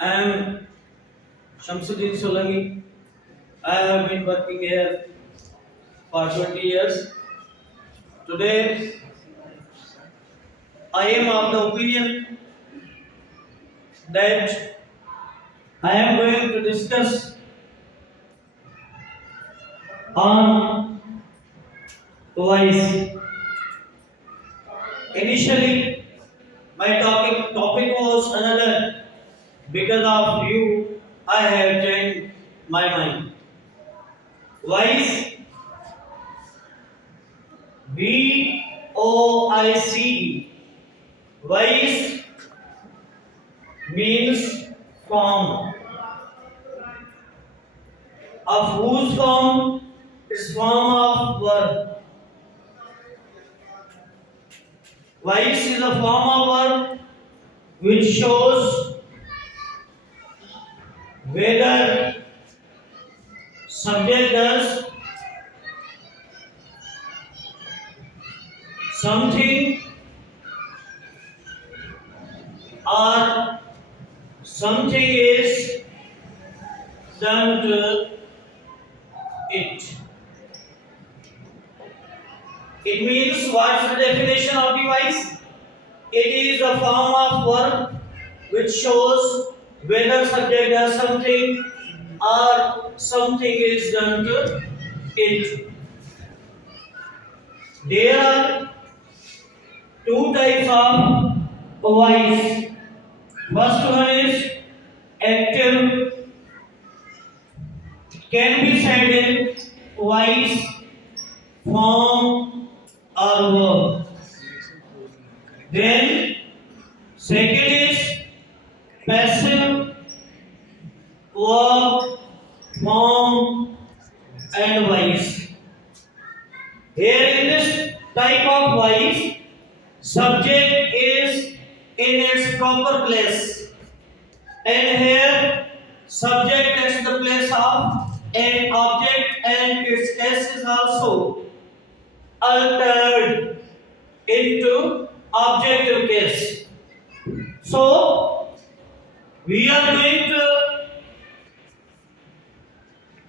I am Shams Din Solangi. I have been working here for 20 years. Today, I am of the opinion that I am going to discuss on voice. Initially, my topic was another. Because of you, I have changed my mind. Voice, VOICE. Voice means form. Of whose form is form of verb. Voice is a form of verb which shows whether subject does something or something is done to it. It means, what's the definition of device? It is a form of verb which shows whether subject does something or something is done to it. There are two types of voice. First one is active, can be said in voice, form or verb. Then second is passive, verb, form and voice. Here in this type of voice, subject is in its proper place, and here subject takes the place of an object, and its case is also altered into objective case. So we are going to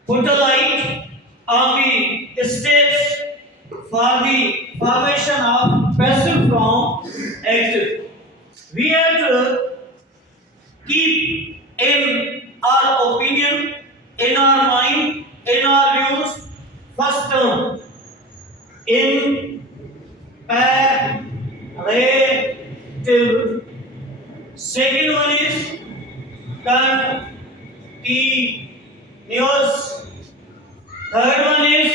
put a light on the steps for the formation of passive from active. We have to keep in our opinion, in our mind, in our views, first term in imperative. Second one is continuous. Third one is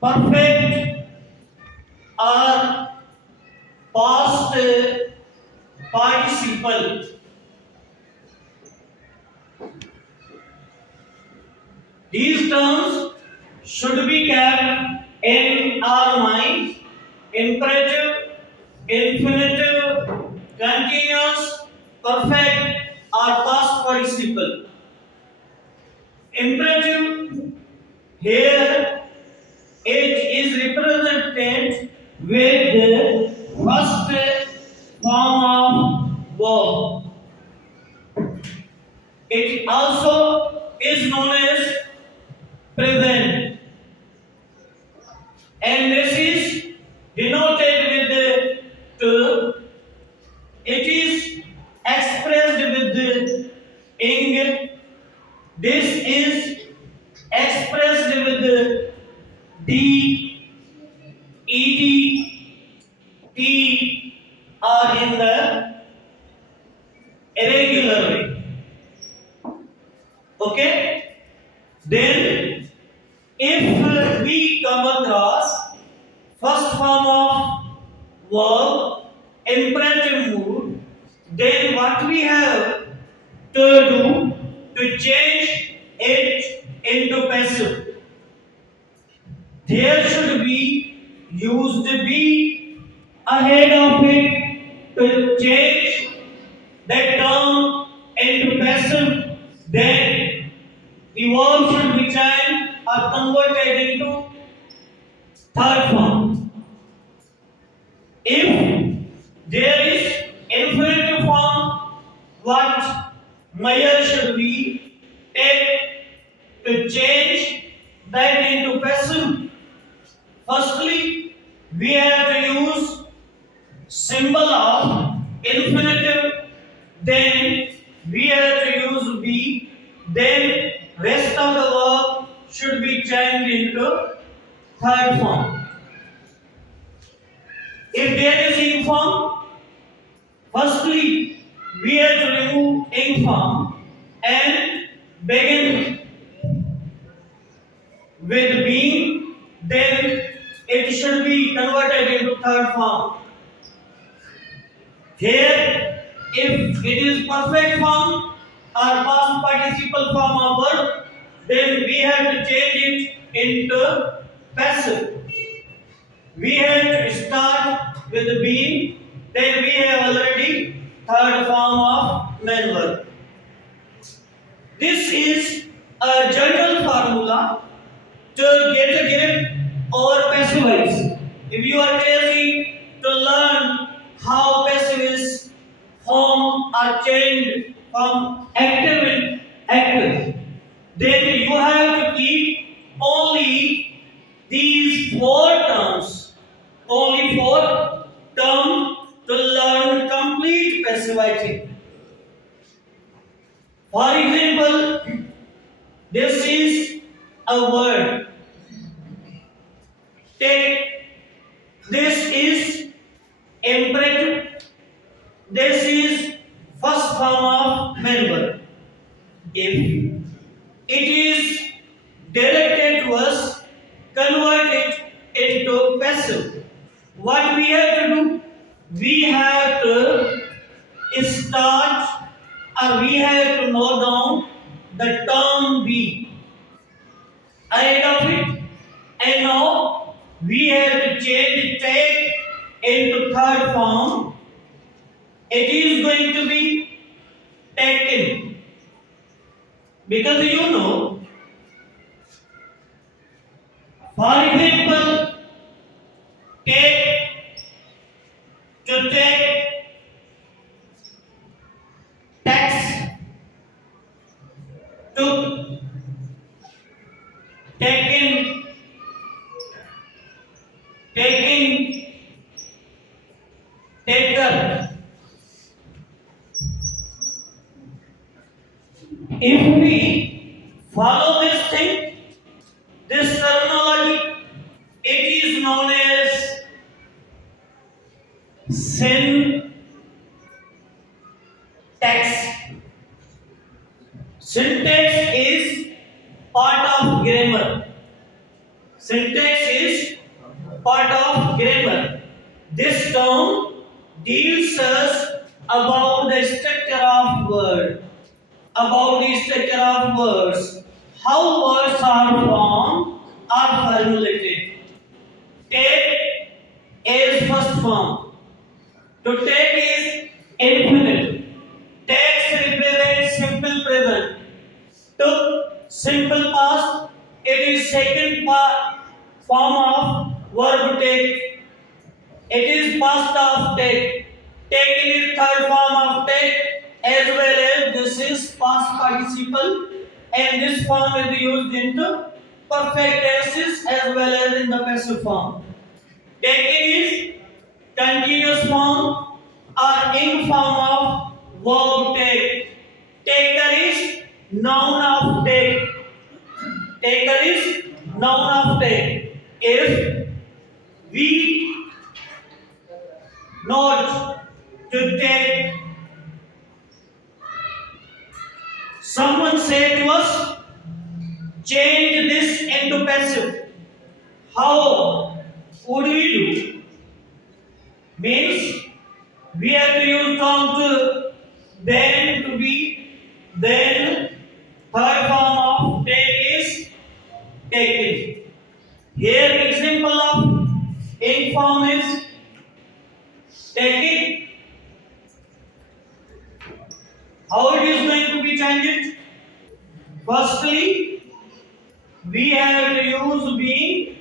perfect or past participle. These terms should be kept in our mind: imperative, infinitive, continuous, perfect, or past participle. Imperative, here it is represented with the first form of verb. It also is known as present, and this is denoted with the to. It is expressed with the ing. This is expressed with the d, ed, t, or in the irregular way. Okay? Then, if we come across first form of verb, imperative mood, then what we have to do to change it into passive? There should be used be ahead of it to change that term into passive. Then the verb should be changed or converted into third form. If there is infinitive form, measure should we take to change that into passive? Firstly, we have to use symbol of infinitive, then we have to use be, then rest of the verb should be changed into third form. If there is ing form, firstly we have to remove ing form and begin with being, then it should be converted into third form. Here, if it is perfect form or past participle form of verb, then we have to change it into passive. We have to start with being, then we have already third form of main verb. This is a general formula to get a grip over passive voice. If you are crazy to learn how passive is form are changed from active in active, then you have to keep only these four terms, only four terms to learn complete passive writing. For example, this is a word. Take. This is imperative. This is first form of main verb. If it is directed to us, convert it into passive. What we have to do? We have to start, or we have to note down the term be ahead of it, and now we have to change take into third form. It is going to be taken, because you know, for example, take, to take, tax, took, taken, taking, taker. If we follow this thing, this terminology, it is known as syntax. Syntax is part of grammar. Syntax is part of grammar. This term deals us about the structure of word, about the structure of words, how words are formed or formulated. Take is first form. To take is infinite. Takes represents simple present. Took simple past. It is second form of verb take. It is past of take. Taken is third form of take, as well as this is past participle, and this form is used into perfect tenses as well as in the passive form. Taken is continuous form or in form of verb take. Taker is noun of take. Taker is noun of take. If we note to take, someone said to us, change this into passive. How would we do? Means we have to use term to, then to be, then third form of take is taken. Here example of in form is taken. How it is going to be changed? Firstly, we have to use being,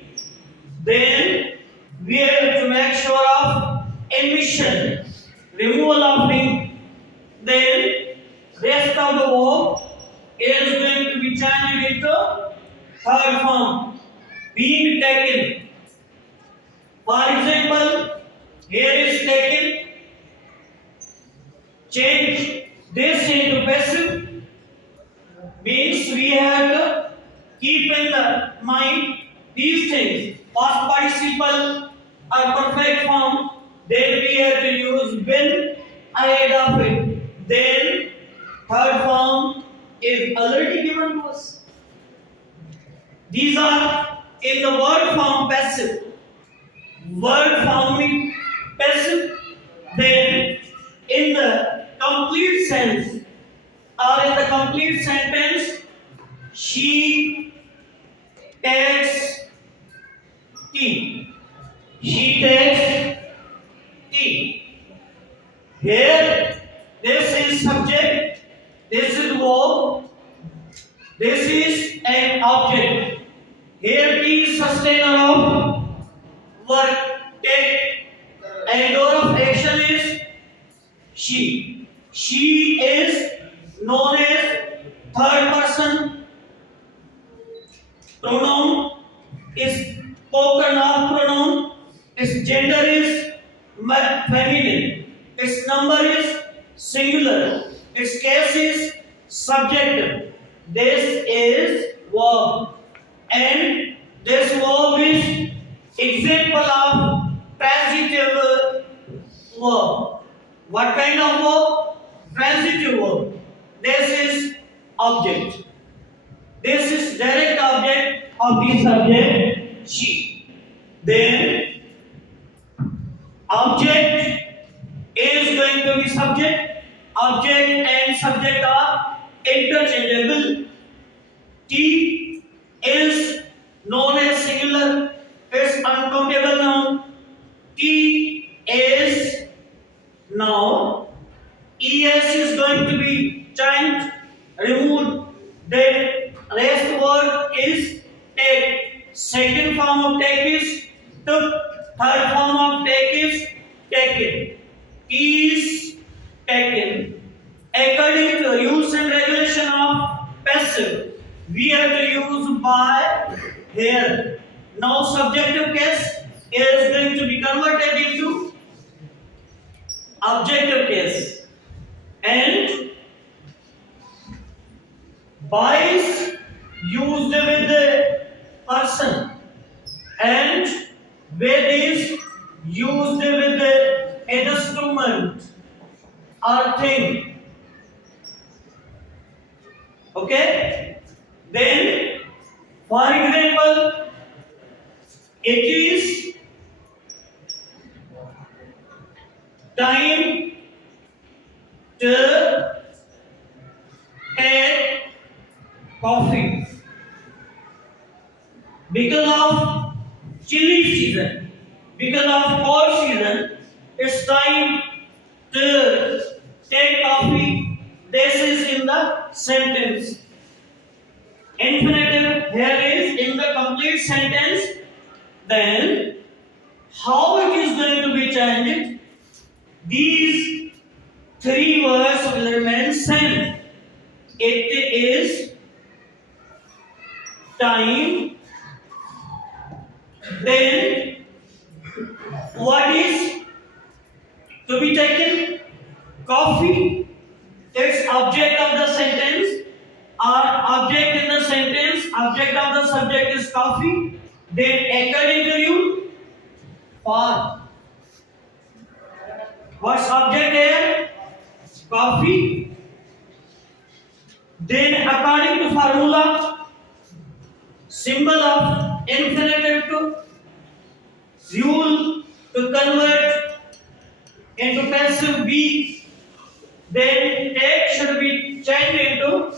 then we have to make sure of emission, removal of being, then rest of the change this into passive means we have to keep in the mind these things. Past participle or perfect form, then we have to use been ahead of it. Then third form is already given to us. These are in the word form passive. Word forming passive. Then in the complete sense or in the complete sentence, she takes tea. She takes tea. Here, this is subject, this is verb, this is an object. Here tea is sustainer of work, take, and door of action is she. She is known as third person pronoun, is spoken of pronoun, its gender is feminine, its number is singular, its case is subject. This is verb, and this verb is example of transitive verb. What kind of verb? Transitive verb. This is object. This is direct object of the subject, she. Then object is going to be subject. Object and subject are interchangeable. T is known as singular. It's uncountable noun. T is noun. Es is going to be changed, removed. Then rest word is take. Second form of take is took. Third form of take is taken. Is taken. According to rules and regulation of passive, we have to use by here. Now subjective case is going to be converted into objective case, and by is used with the person and with is used with the instrument or thing. Okay? Then, for example, it is time to take coffee because of chilly season, because of cold season. It's time to take coffee. This is in the sentence. Infinitive here is in the complete sentence. Then how it is going to be changed? These three words will remain same. It is time. Then what is to be taken? Coffee. It's object of the sentence. Our object in the sentence, object of the subject is coffee. Then according to you, for. What's object here? Coffee. Then according to formula, symbol of infinitive to rule to convert into passive be. Then take should be changed into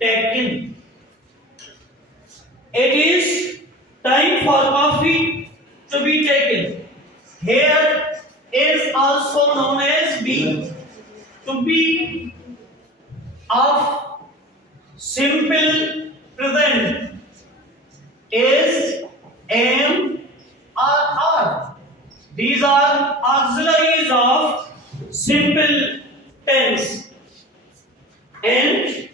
taken. It is time for coffee to be taken. Here is also known as be. To be of simple present is am or are. These are auxiliaries of simple tense. And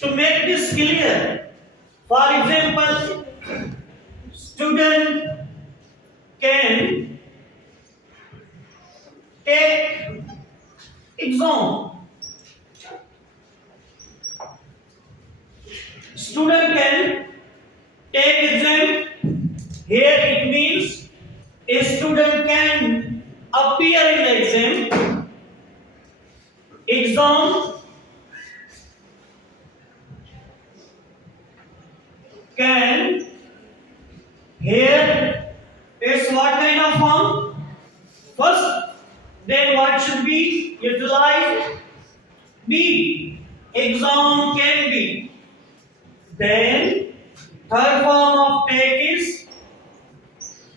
to make this clear, for example, student can take exam. Student can take exam. Here it means a student can appear in the exam. Exam can, here is what kind of form? First, then what should be utilized? B. Exam can be. Then third form of take is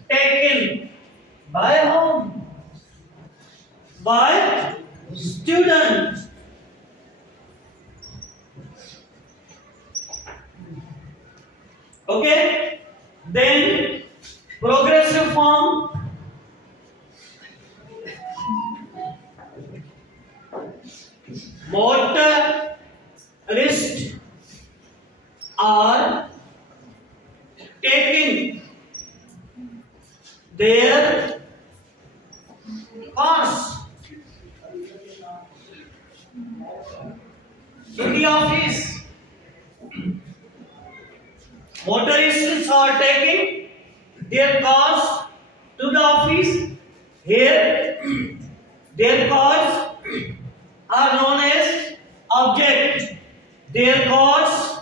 taken by whom? By student. Okay? Then progressive form. Motorists are taking their cars to the office. Motorists are taking their cars to the office. Here, their cars are known as object. Their cars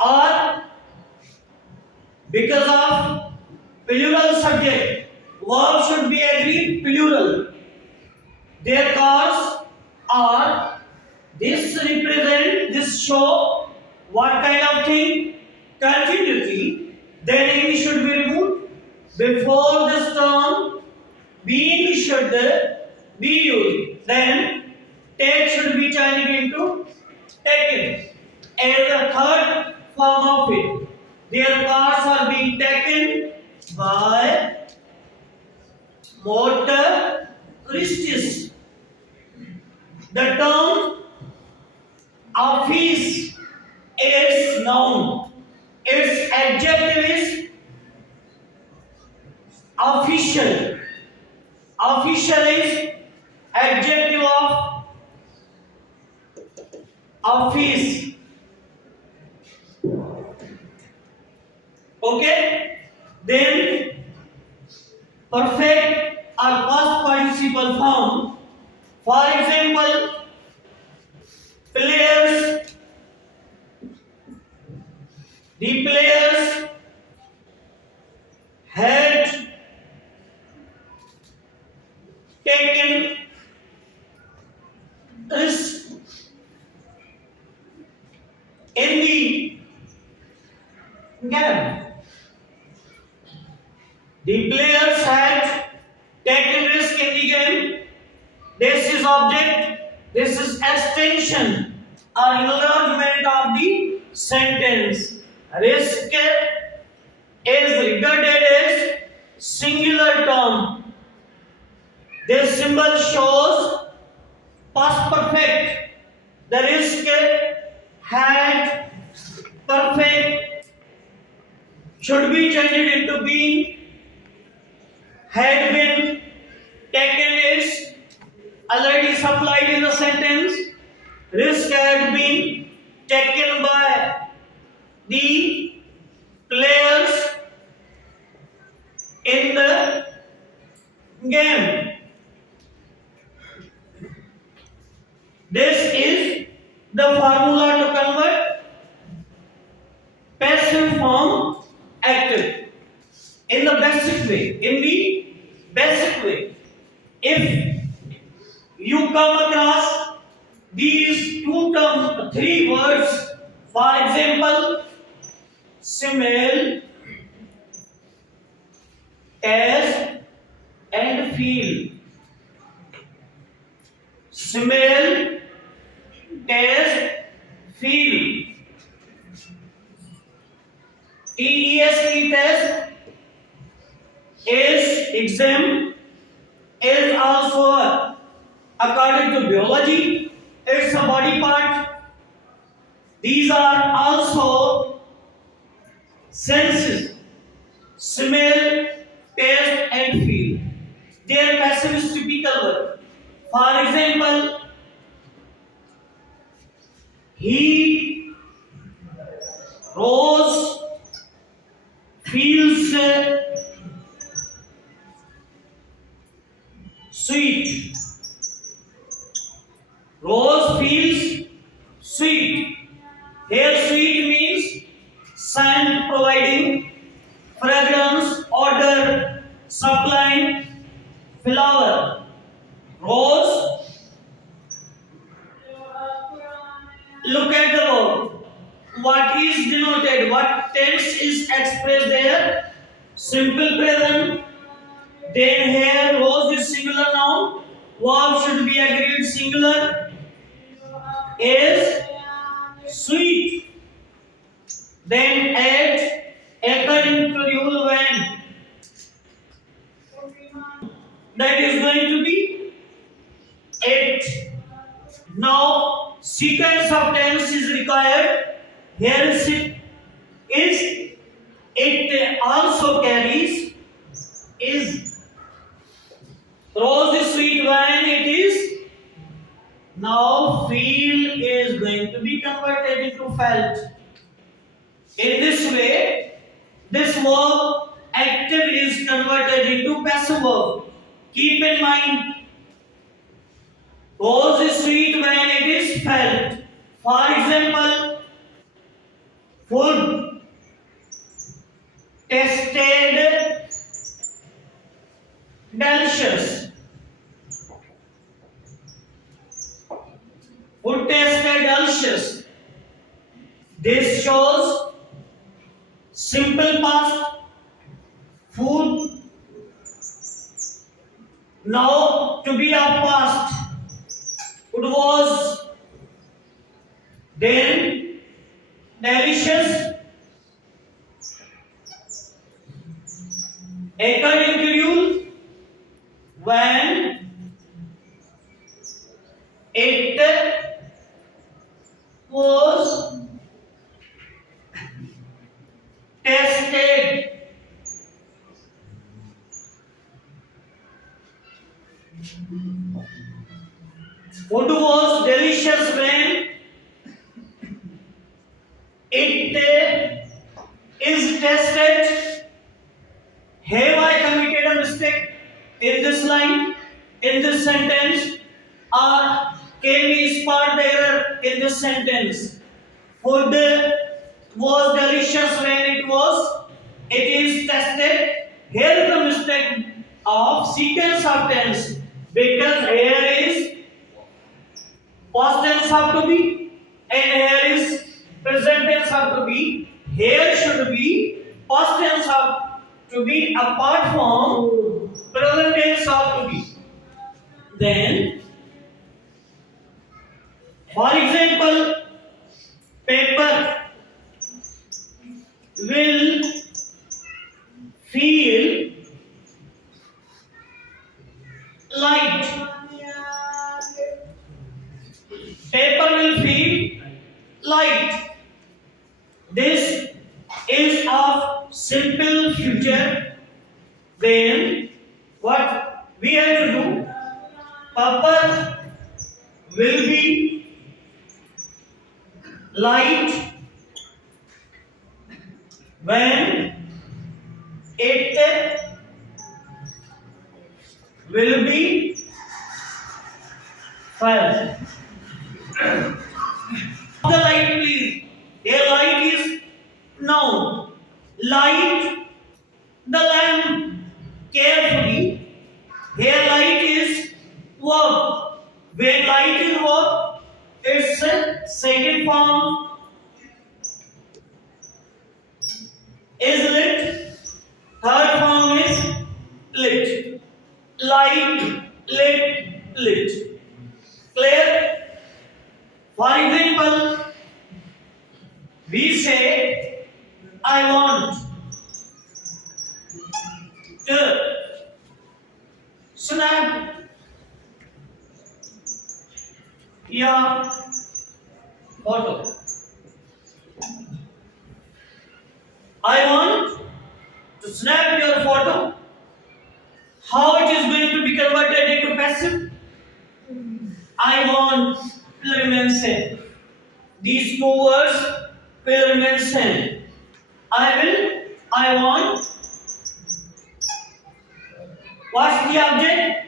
are, because of plural subject, verb should be agreed plural. Their cars are, this represent, this show what kind of thing? Continuity. Then any should be removed. Before this term, being should be used. Then take should be changed into taken. And the third form of it, their cars are being taken by motorists. The term office is noun. Its adjective is official. Official is adjective of office. Okay? Then perfect or past participle form. For example, players. The players had taken risk in the game. The players had taken risk in the game. This is object. This is extension or enlargement of the sentence. Risk is regarded as singular term. This symbol shows past perfect. The risk had perfect should be changed into being. Had been taken is already supplied in the sentence. Risk had been taken by the players in the game. This is the formula to convert passive form active in the basic way. In the basic way, if you come across these two terms, three words, for example, smell, taste, and feel. Smell, taste, feel. TEST test is exam, is also according to biology, it's a body part. These are also senses. Smell, taste, their passive is typical verb. For example, he Rose feels sweet. Rose feels sweet. Here, sweet means scent, providing fragrance, odor, supplying flower. Rose, look at the verb. What is denoted? What tense is expressed there? Simple present. Then here, rose is singular noun. Verb should be agreed singular. Is sweet. Then add according to rule when. That is going to be it. Now sequence of tense is required. Here is it also carries is. Rose is sweet when it is. Now feel is going to be converted into felt. In this way, this verb active is converted into passive verb. Keep in mind, rose is sweet when it is felt. For example, food tasted delicious. Food tasted delicious. This shows simple past. Food now to be a past. Food was then delicious. According to rule, when it was tested. Food was delicious when it is tested. Have I committed a mistake in this line, in this sentence, or can we spot the error in this sentence? Food was delicious when it is tested. Here is the mistake of sequence of tense, because here is past tense have to be and here is present tense have to be. Here should be past tense have to be apart from present tense have to be. Then, for example, paper will feel light. Paper will feel light. This is of simple future. Then what we have to do? Paper will be light when it will be felt. The light, please. A light is noun. Light the lamp carefully. Here light is verb. When light is verb, its second form is lit. Third form is lit. Light, lit, lit. Clear? For example, we say, I want to snap your photo. I want to snap your photo. How it is going to be? converted into passive. I want will remain same. These two words will remain same. I want. What's the object?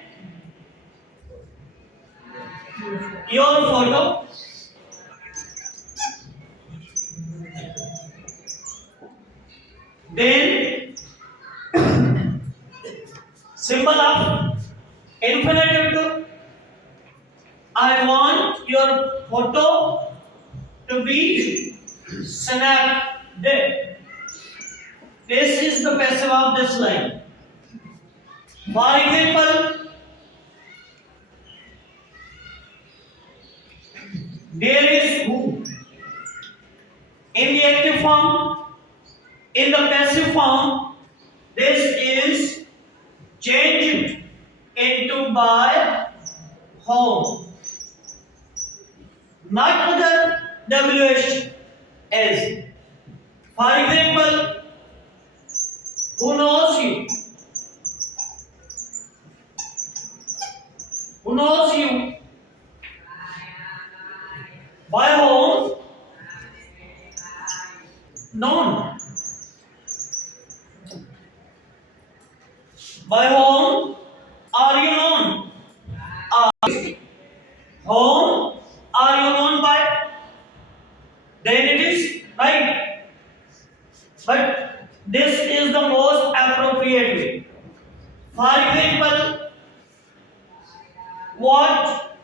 Your photo. Then symbol of infinitive to. I want your photo to be snapped. This is the passive of this line. For example, there is who. In the active form, in the passive form, this is changed into by home. Not other WH as. For example, who knows you? Who knows you? By whom? Known. By whom are you known? Whom are you known by? Then it is right. But this is the most appropriate way. For example, what,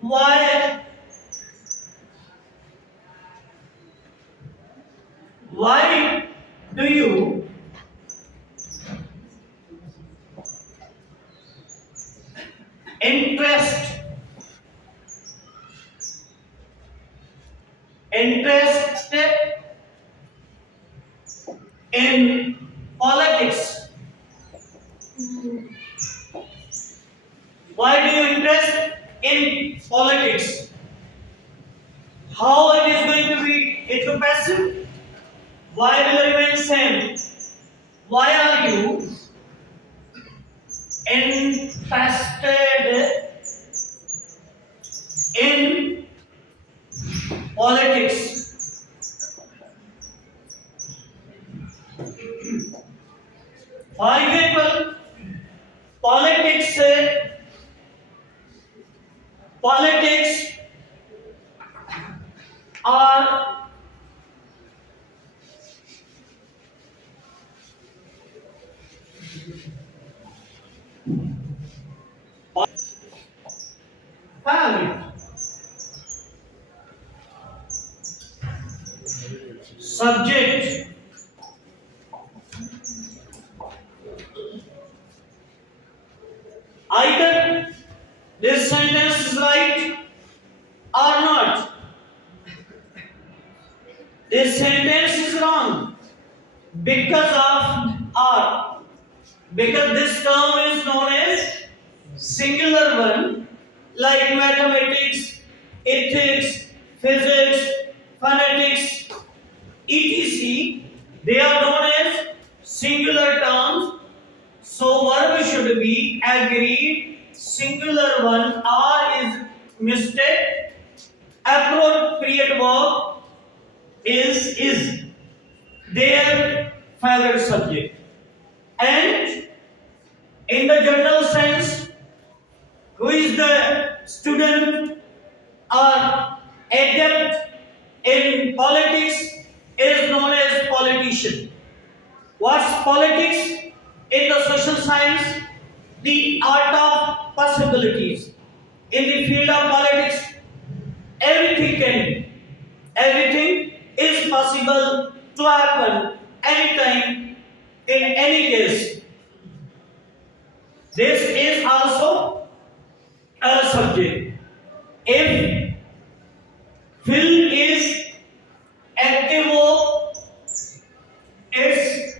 why do you interest in politics? Why do you interest in politics? How it is going to be into passive? Why will remain same? Why are you interested in politics? For example, politics are family. Subject. Either this sentence is right or not. This sentence is wrong because of or. Because this term is known as singular one, like mathematics, ethics, physics, phonetics, etc. They are known as singular terms. So verb should be agreed, singular one, or is mistake. Appropriate verb is their favorite subject. And in the general sense, who is the student or adept in politics is known as politician. What's politics? In the social science, the art of possibilities. In the field of politics, everything is possible to happen anytime, in any case. This is also a subject. If field is active verb, it's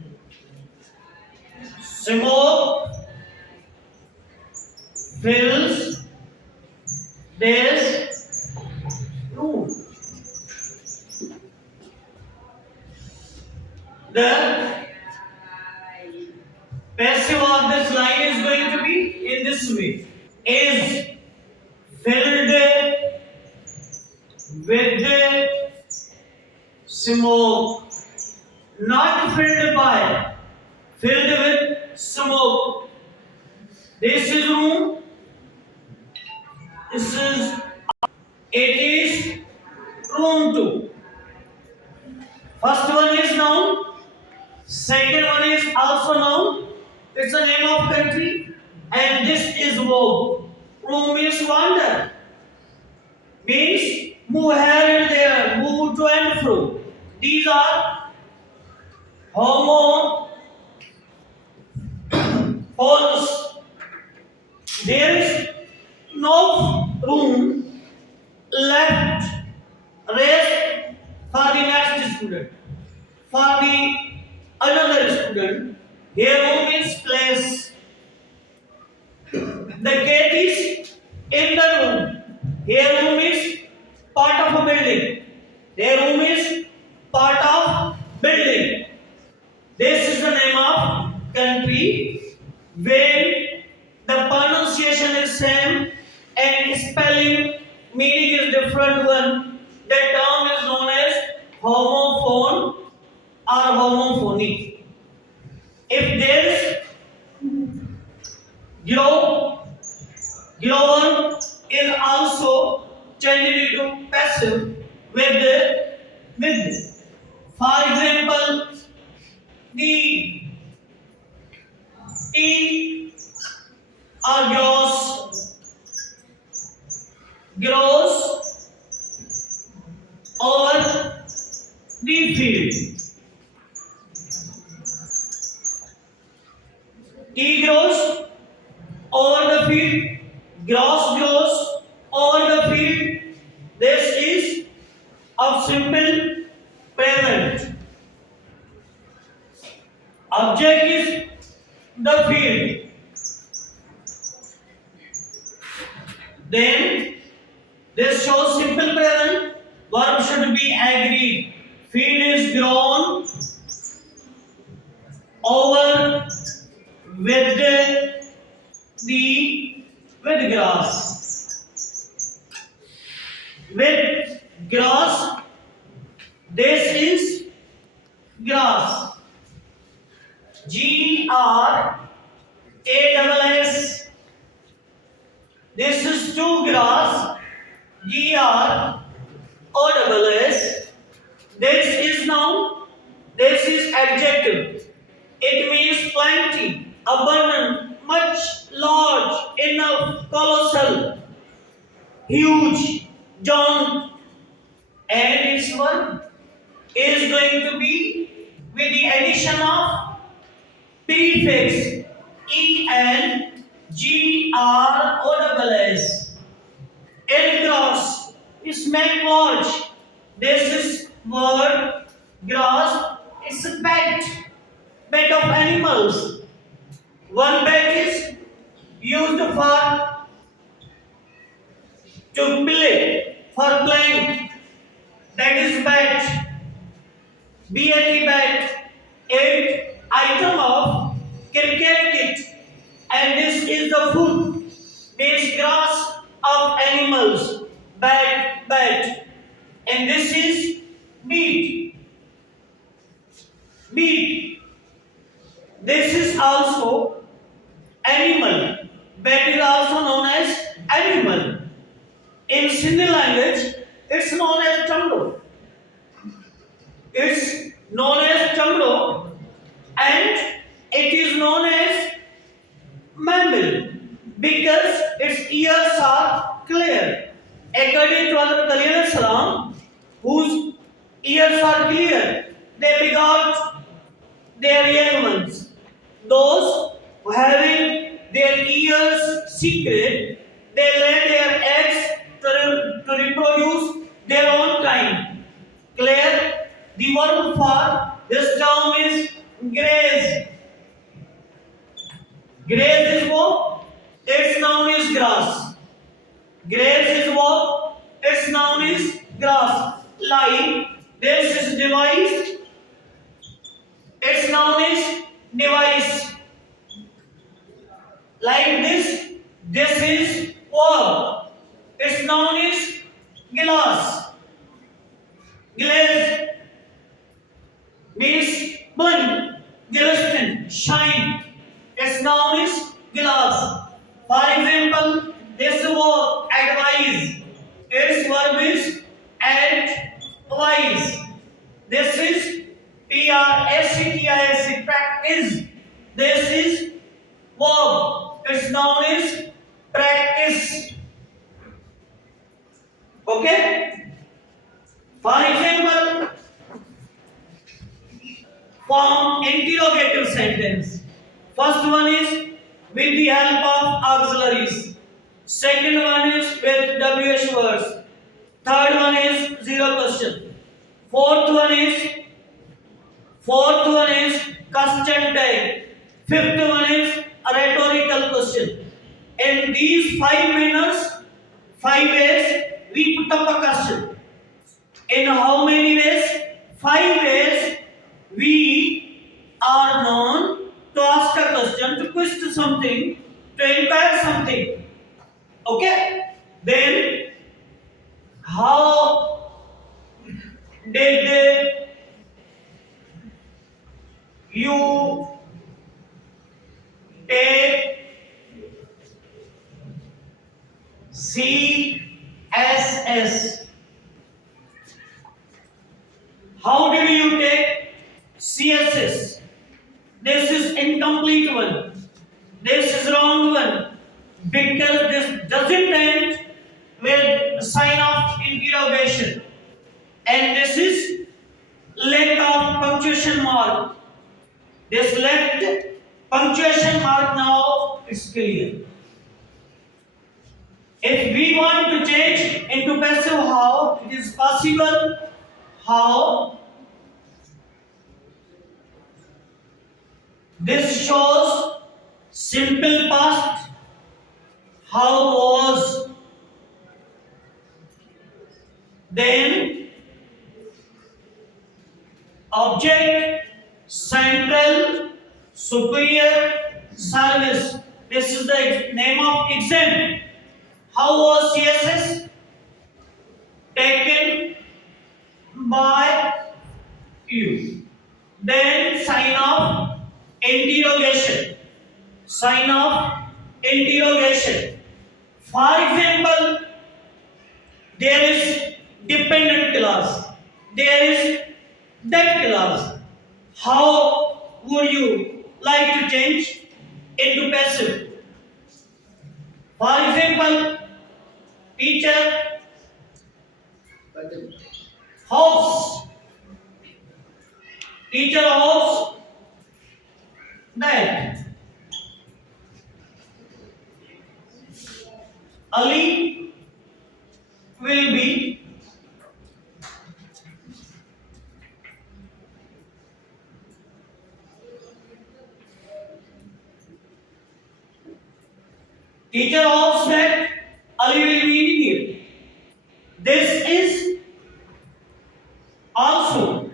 smoke fills this room. The passive of this line is going to be in in this way, is filled with smoke, not filled by, filled with smoke. This is room. This is, it is room 2. First one is noun. Second one is also noun. It's a name of country. And this is verb. Roam means wander. Means move here and there, move to and fro. These are homophones. There is no room left, rest for the next student. For the another student, here room is place. The cat is in the room. Here room is part of a building. Their room is part of building. This is the name of country. When the pronunciation is same and spelling meaning is different one, that term is known as homophone or homophony. If there is grow one is also changed into passive with. For example, the tea or grows over the field. Tea grows over the field. Grass grows over the field. This is of simple present. Object is the field. Then this shows simple present. Verb should be agreed. Field is grown over with grass. With grass. This is grass. GRASS. This is two grass. GROSS. This is noun. This is adjective. It means plenty, abundant, much, large, enough, colossal, huge, John. And its verb is going to be with the addition of prefix ENGROSS. In grass is make large. This is word grass. It's a bed of animals. One bed is used to play, for playing. That is bat. BAT. It item of cricket kit. And this is the food. Means grass of animals. Bat. And this is meat. This is also animal. Bat is also known as animal. In Sindhi language, it's known as chamdo. It's known as chamdo, and it is known as mammal because its ears are clear. According to Hazrat Ali alayhi salam, whose ears are clear, they begot their young ones. Those who having their ears secret, they lay their eggs to reproduce their own kind. Clear? The verb for this term is graze. Graze is what? Its noun is grass. Graze is what? Its noun is grass. Like this is device. Its noun is device. Like this This is verb. Its noun is glass. Glaze means burn, glisten, shine. Its noun is glass. For example, this word advise. Its verb is advise. This is practice. Practice. This is verb. Its noun is practice. Okay? For example, form interrogative sentence. First one is with the help of auxiliaries. Second one is with WH words. Third one is zero question. Fourth one is question tag. Fifth one is a rhetorical question. In these five manners, 5 ways, we put up a question. In how many ways? 5 ways we are known to ask a question, to question something, to inquire something. Okay? Then, how did you take CSS? How did you take CSS? This is incomplete one. This is wrong one. Because this doesn't end with sign of interrogation. And this is lack of punctuation mark. This left punctuation mark now is clear. If we want to change into passive, how it is possible? How? This shows simple past. How was? Then object, central, superior, service. This is the name of exam. How was CSS? Taken by you. Then sign of interrogation. Sign of interrogation. For example, there is dependent clause. There is that clause. How would you like to change into passive? For example, teacher hopes. Teacher hopes that Ali will be teacher hopes that Ali will be engineer. This is also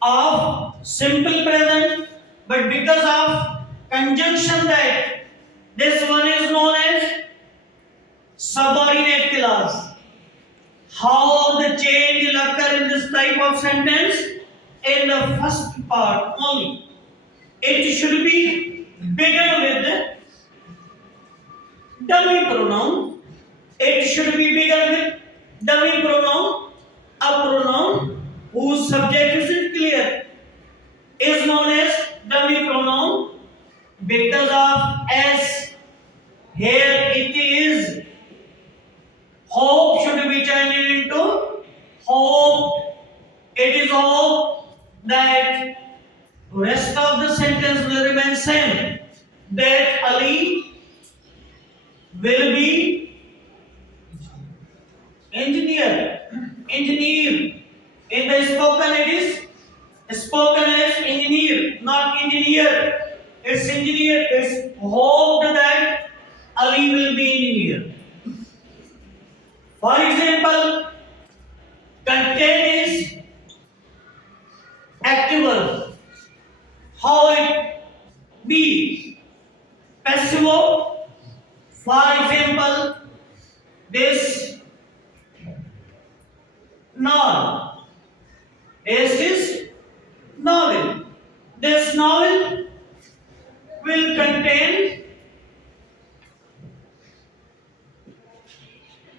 of simple present, but because of conjunction that this one is known as subordinate clause. How the change will occur in this type of sentence? In the first part only. It should be begin with dummy pronoun. It should be begin with dummy pronoun. A pronoun whose subject isn't clear is known as dummy pronoun because of S. Here it is. Hope should be changed into hope. It is hope that rest of the sentence will remain same. That Ali will be engineer. Engineer. In the spoken it is spoken as engineer, not engineer. It's engineer. It's hoped that Ali will be engineer. For example, contain is active verb. How it be? Passive For example, this novel. This is novel. This novel will contain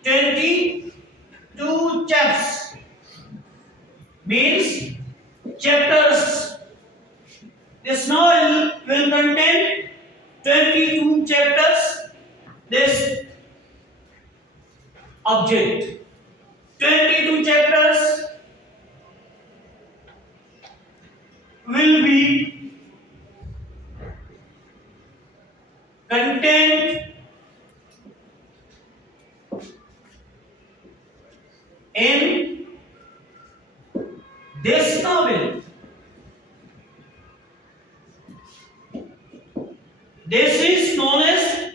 22 chapters. Means chapters. This novel will contain 22 chapters. This object. 22 chapters will be contained in this novel. This is known as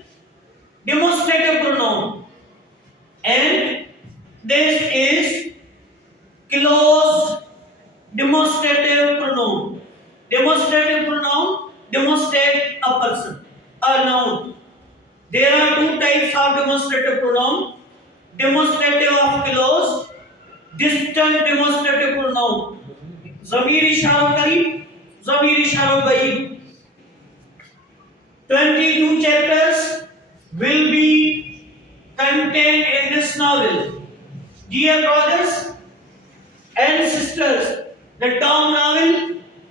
demonstrative pronoun, and this is close demonstrative pronoun. Demonstrative pronoun demonstrate a person, a noun. There are two types of demonstrative pronoun: demonstrative of close, distant demonstrative pronoun. ज़मीर इशारा करीब, ज़मीर इशारा बाईद. 22 chapters will be contained in this novel. Dear brothers and sisters, the term novel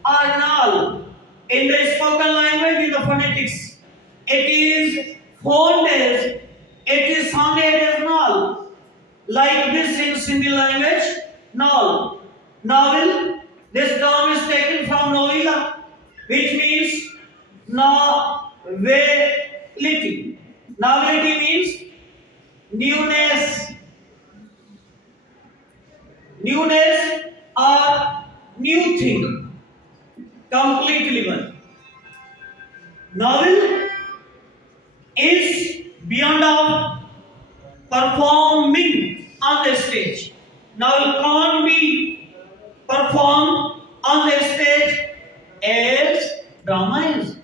or novel in the spoken language in the phonetics, it is sounded as null. Like this in Sindhi language, null. Novel, this term is taken from novella, which means novelty. Novelty means newness. Newness or new thing. Completely one. Novel is beyond of performing on the stage. Novel can't be performed on the stage as drama is.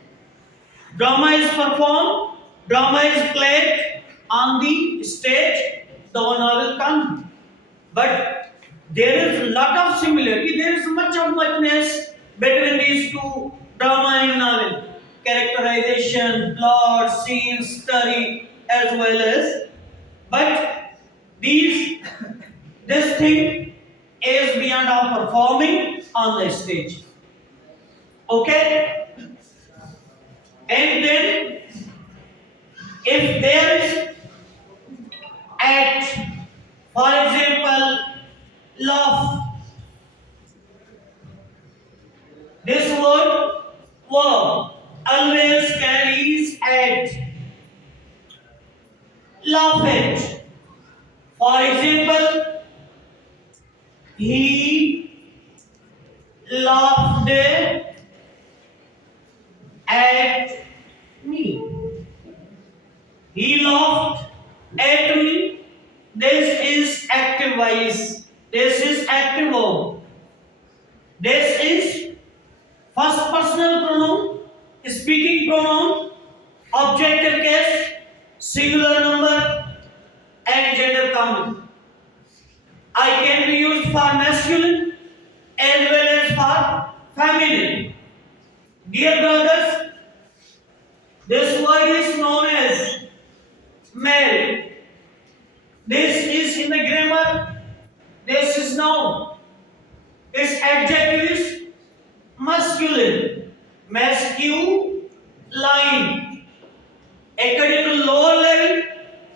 Drama is performed, drama is played on the stage, the novel can't. But there is a lot of similarity, there is much of muchness between these two, drama and novel. Characterization, plot, scenes, story, as well as. But this thing is beyond our performing on the stage. Okay? And then, if there is act, for example, love, this word verb always carries act. Laugh at. For example, he laughed at me. He laughed at me. This is active voice. This is active verb. This is first personal pronoun, speaking pronoun, objective case, singular number, and gender common. I can be used for masculine as well as for feminine. Dear brothers, this word is known as male. This is in the grammar. This is noun. Its adjective is masculine. Masculine. According to lower level,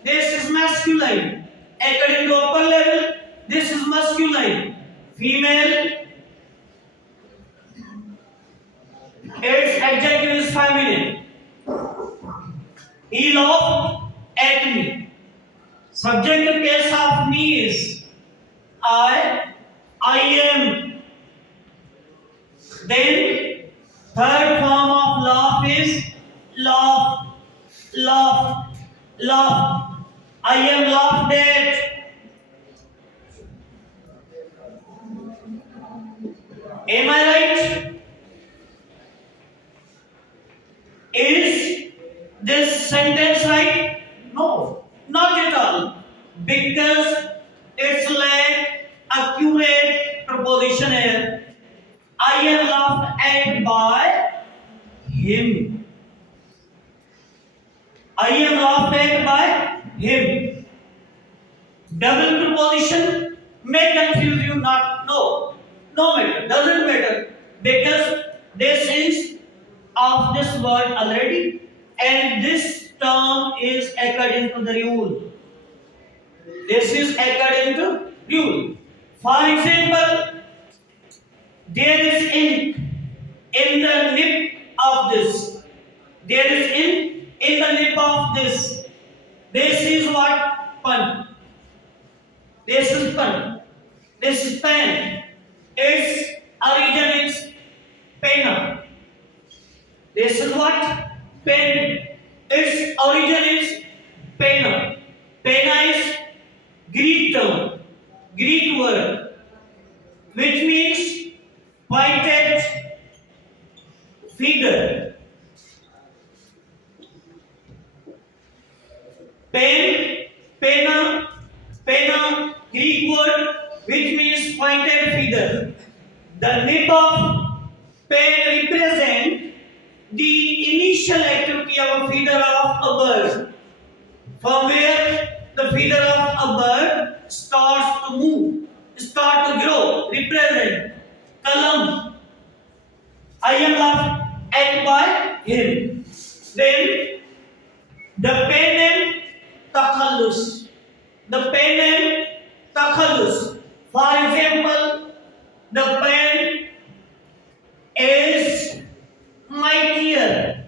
this is masculine. According to upper level, this is masculine. Female. Its adjective is feminine. He laughed at me. Subjunctive case of me is I am. Then third form of laugh is laugh. I am laughed at. Am I right? Is this sentence right? No, not at all. Because it's like accurate proposition here. I am laughed at by him. I am laughed at by him. Double proposition may confuse you not. No matter. Doesn't matter. Because this is of this word already. And this term is according to the rule. This is according to rule. For example, there is ink in the nib of this. There is ink in the nib of this. This is what? Pen. This is pen. This is pen. Its origin is penna. This is what? Pen. Its origin is penna. Penna is Greek term, Greek word, which means pointed finger. Pen, penna, penna, Greek word, which means pointed finger. The nib of pen represent the initial activity of a feeder of a bird, from where the feeder of a bird starts to move, start to grow, represent column. I am laughed at by him. Then the pen name takhallus. The pen name takhallus. For example, the pen is mightier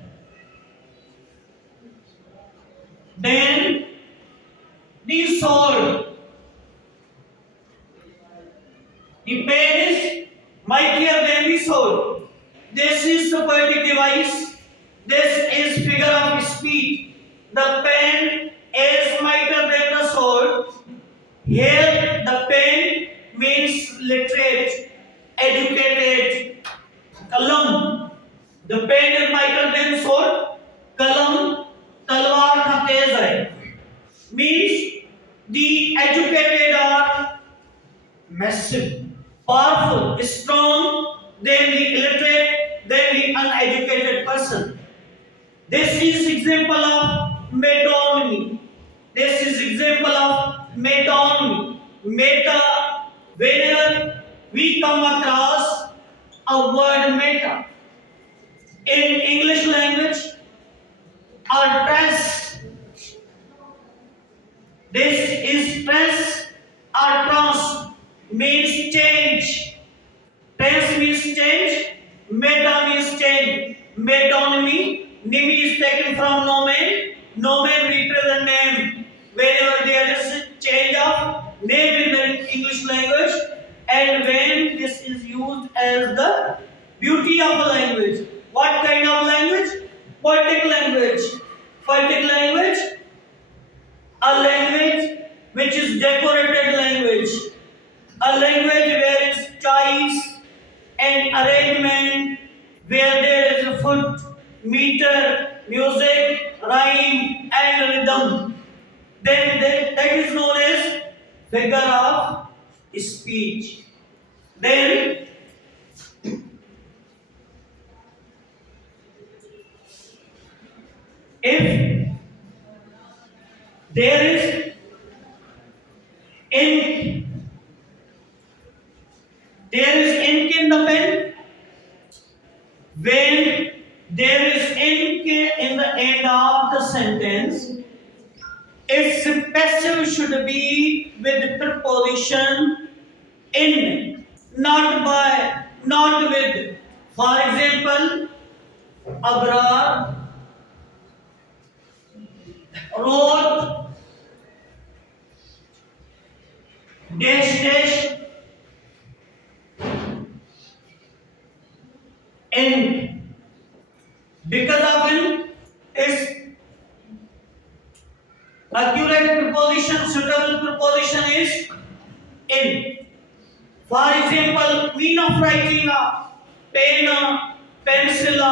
than the sword. The pen is mightier than the sword. This is the poetic device. This is figure of speech. The pen is mightier than the sword. Here the pen means literate, educated. Kalam. The pen is mightier than sword. Kalam talwar ka tez hai. Means the educated are massive, powerful, strong than the illiterate, than the uneducated person. This is example of metonymy. This is example of metonymy. Meta, whenever we come across a word meta in English language or trans, this is trans or trans means change. Trans means change. Meta means change. Metonymy. Nimi is taken from nomen. Nomen represents name. Whenever there is change of name in the English language, and when this is used as the beauty of a language. What kind of language? Poetic language. Poetic language. A language which is decorated language. A language where is choice and arrangement, where there is a foot, meter, music, rhyme and rhythm. Then that is known as figure of speech. Then if there is ink, in the pen. When there is ink in the end of the sentence, its passive should be with preposition in, not with. For example, Abrar wrote dash dash ink. Because of him, its accurate preposition, suitable preposition is in. For example, mean of writing a pen, pencil,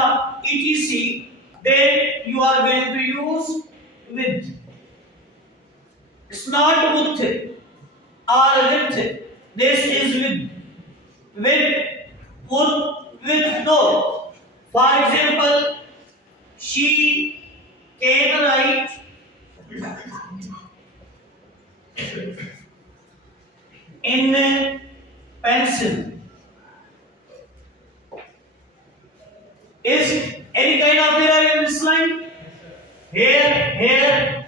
etc. Then you are going to use with. It's not with or with. This is with, with no. For example, she can write in pencil. Is any kind of error in this line? Here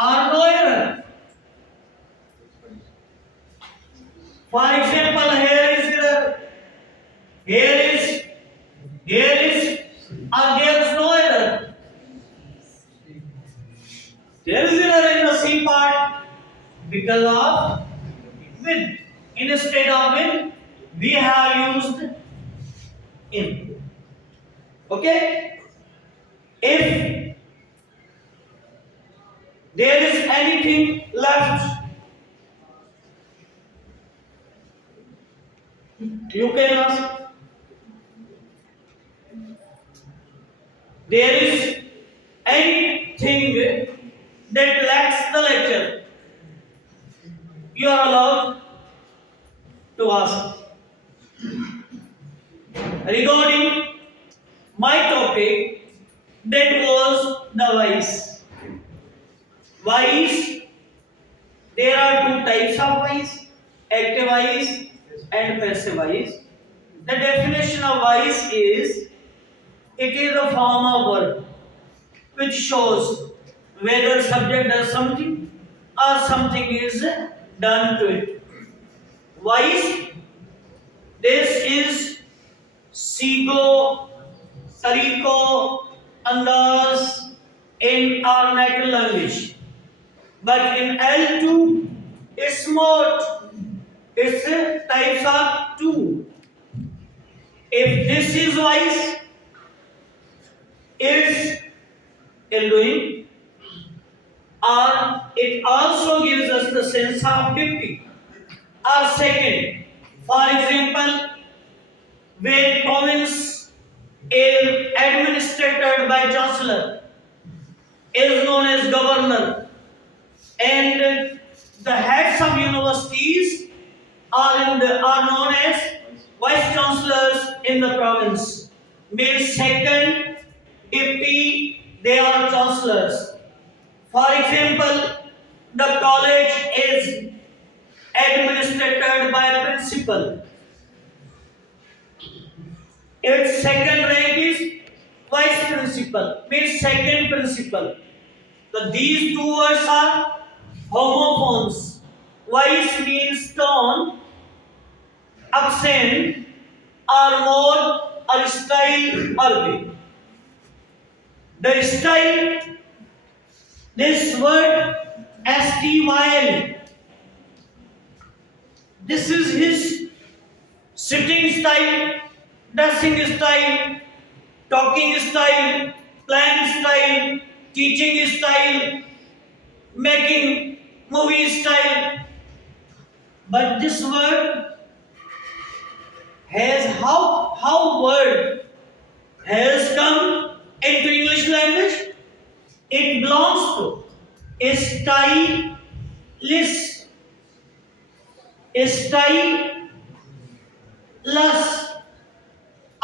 are no error. For example, here is error. Here is, and there is no error. There is error in the C part because of with. Instead of with, we have used in. Okay? If there is anything left, you can ask. There is anything that lacks the lecture, you are allowed to ask. Regarding my topic, that was the voice. Voice, there are two types of voice, active voice and passive voice. The definition of voice is, it is a form of word which shows whether subject does something or something is done to it. Voice, this is Sigo, Tariko, Andaz in our native language. But in L2, it's more, it's types of two. If this is voice, it's L2, or it also gives us the sense of 50 or second. For example, when province is administered by chancellor, is known as governor, and the heads of universities are known as vice chancellors in the province. Means second, deputy, they are chancellors. For example, the college is administered by principal. Its second rank is vice principal, means second principal. So these two words are homophones. Vice means tone, accent, or mode, or style, or way. The style, this word STYL, this is his sitting style, dressing style, talking style, playing style, teaching style, making movie style. But this word has how word has come into English language. It belongs to stylist, styleless,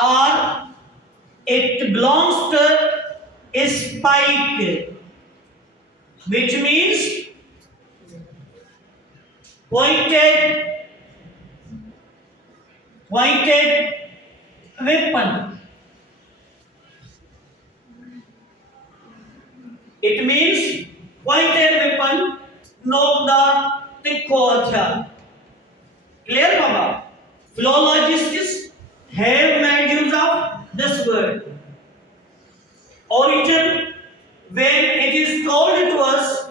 or it belongs to spike, which means pointed weapon. It means pointed weapon, knock the tikho hathiyar. Clear, Baba? Philologists have made use of this word. Origin, when it is told to us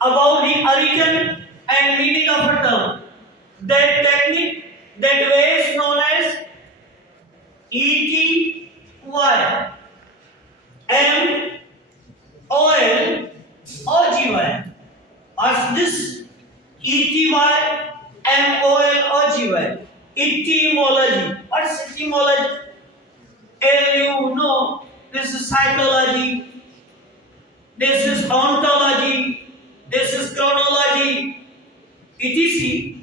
about the origin and meaning of a term, that technique, that way is known as ETY, MOL, OGY. What's this? ETY, MOL, OGY. Etymology. What's etymology? You know, this is psychology, this is ontology, This is chronology. etc.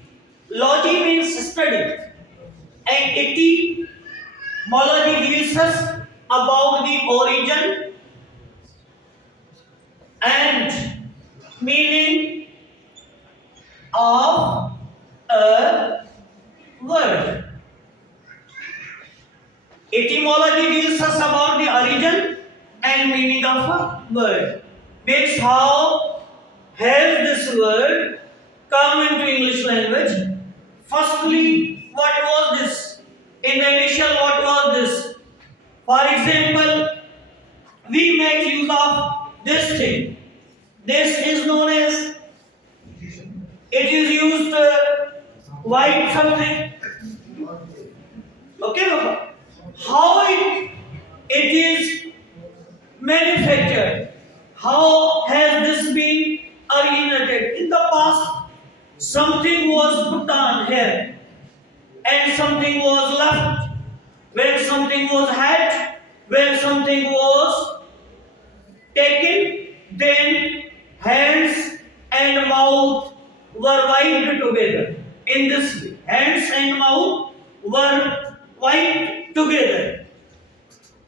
Logy means study, and etymology deals us about the origin and meaning of a word. Etymology deals us about the origin and meaning of a word. Means how has this word come into English language? Firstly, what was this? In the initial, what was this? For example, we make use of this thing. This is known as, it is used white something. Okay, Baba? How it is manufactured? How has this been originated? In the past, something was put on here and something was left. When something was had, when something was taken, then hands and mouth were wiped together. In this way, hands and mouth were wiped together.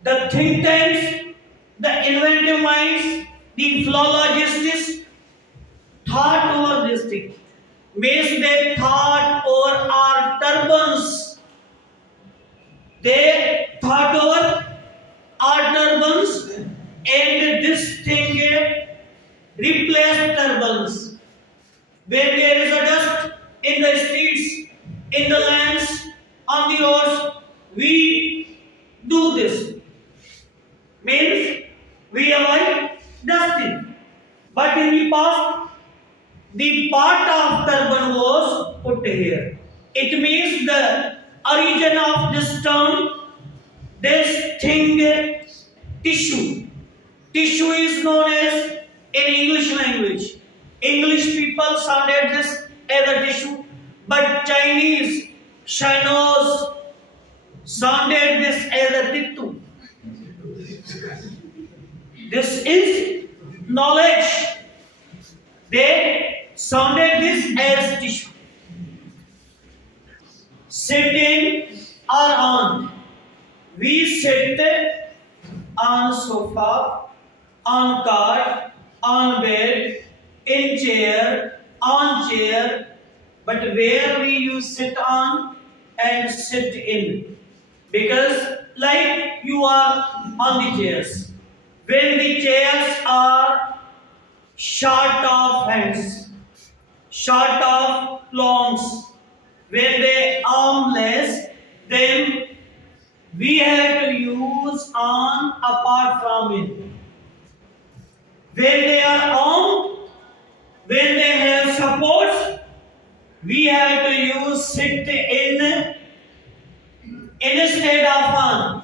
The think tanks, the inventive minds, the philologists thought over this thing. Means they thought over our turbans. They thought over our turbans, and this thing replaced turbans. When there is a dust in the streets, in the lands, on the roads, we do this. Means we avoid dusting. But in the past, the part of turban was put here. It means the origin of this term, this thing, tissue. Tissue is known as in English language. English people sounded this as a tissue, but Chinese, Shinos sounded this as a tittu. This is knowledge. They sounded this as tissue. Sitting or on. We sit on sofa, on cot, on bed, in chair, on chair. But where we use sit on and sit in? Because like you are on the chairs. When the chairs are short of hands, short of longs, when they armless, then we have to use on apart from it. When they are on, when they have supports, we have to use sit in instead of on.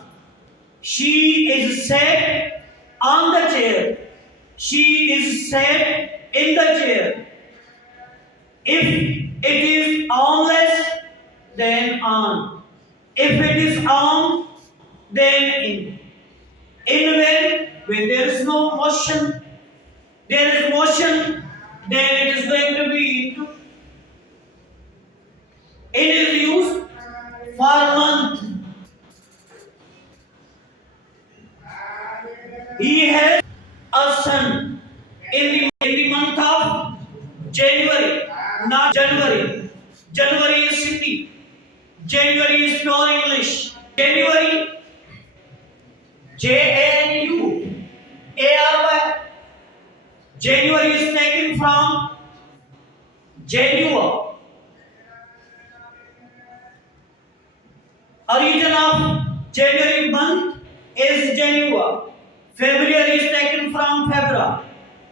She is sat on the chair. She is sat in the chair. If it is armless, then on. If it is arm, then in. In when there is no motion, there is motion, then it is going to be into. It is used for month. He has a son in the month of January, not January. January is city. January is pure English. January, January. January is taken from Janua. Origin of January month is Janua. February is taken from Febra.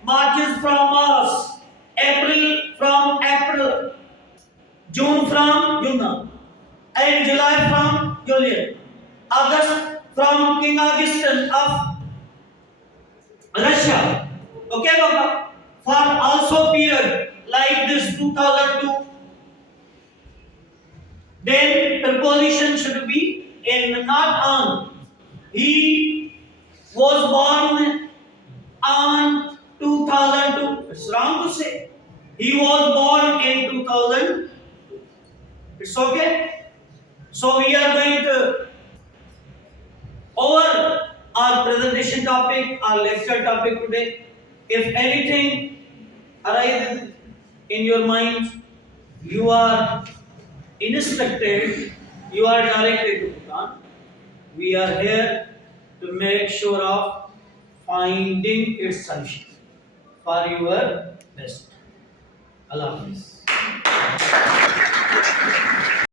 March is from Mars. April from April. June from Juna. And July from Juliet. August from King Augustine of Russia. Okay, Baba? For also period like this 2002. Then preposition should be in, not on. He was born on 2002. It's wrong to say. He was born in 2000. It's okay. So we are going to over our presentation topic, our lecture topic today. If anything arises in your mind, you are instructed, you are directed to Bhutan. We are here to make sure of finding its solution for your best. Allah Hafiz.